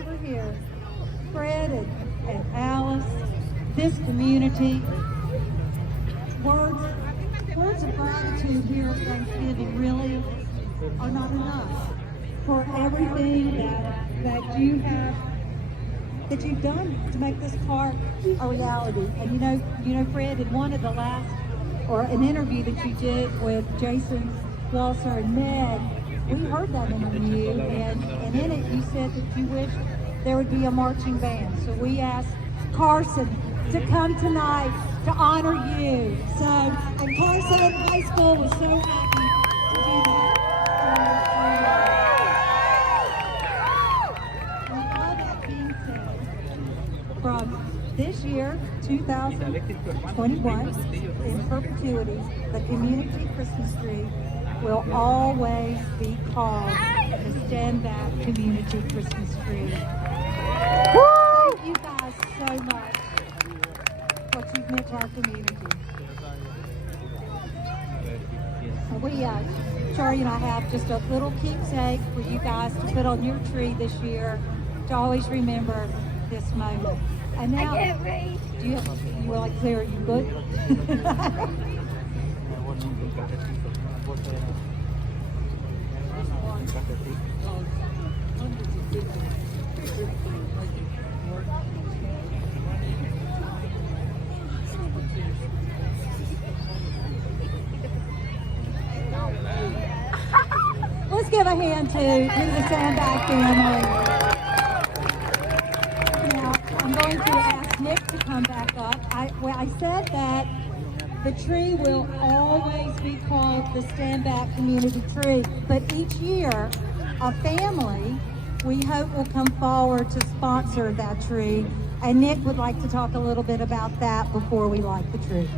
over here, Fred and Alice, this community, words of gratitude here at Thanksgiving really are not enough for everything that you've done to make this park a reality. And you know, Fred, in one of the last, or an interview that you did with Jason Walser and Ned, we heard that interview, and in it you said that you wished there would be a marching band. So we asked Carson to come tonight to honor you. So, and Carson High School was so happy to do that. And all that being said, from this year, 2021, in perpetuity, the community Christmas tree will always be called the Stand Back Community Christmas Tree. Thank you guys so much for what you've meant to our community. Charlie and I have just a little keepsake for you guys to put on your tree this year to always remember this moment. And now, I can't read. You were like, Claire, are you good? Let's give a hand to the Sandbag family. Now, I'm going to ask Nick to come back up. I said that the tree will always be called the Stand Back Community Tree, but each year, a family, we hope, will come forward to sponsor that tree. And Nick would like to talk a little bit about that before we light the tree.